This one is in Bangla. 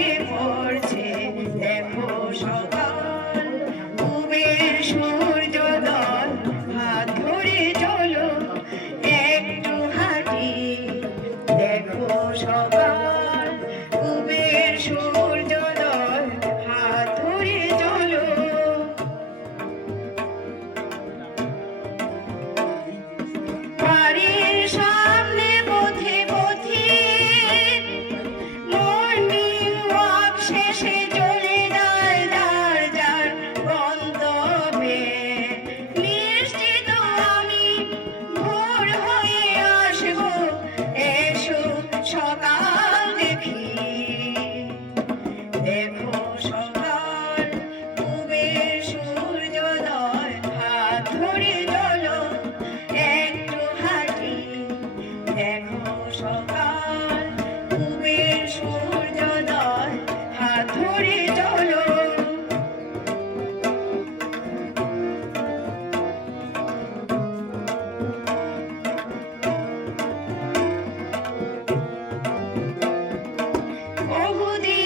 ঝরে পড়ছে দেখো সকাল, কুবের সূর্যোদয়, হাত ধরে চলো একটু হাঁটি, দেখো সকাল, কুবের সূর্যোদয়, হাত ধরে চলো। বাড়ির সামনে পথে পথিক মর্নিং ওয়াক শেষে চলে যায় যার যার গন্তব্যে। নিশ্চিত আমি ভোর হয়ে আসবো, এসো সকাল দেখি, দেখো সকাল, কুবের সূর্যোদয়, হাত ধরে চলো একটু হাঁটি, দেখো সকাল, কুবের সূর্যোদয়, হাত ধরে চলো। বহুদিন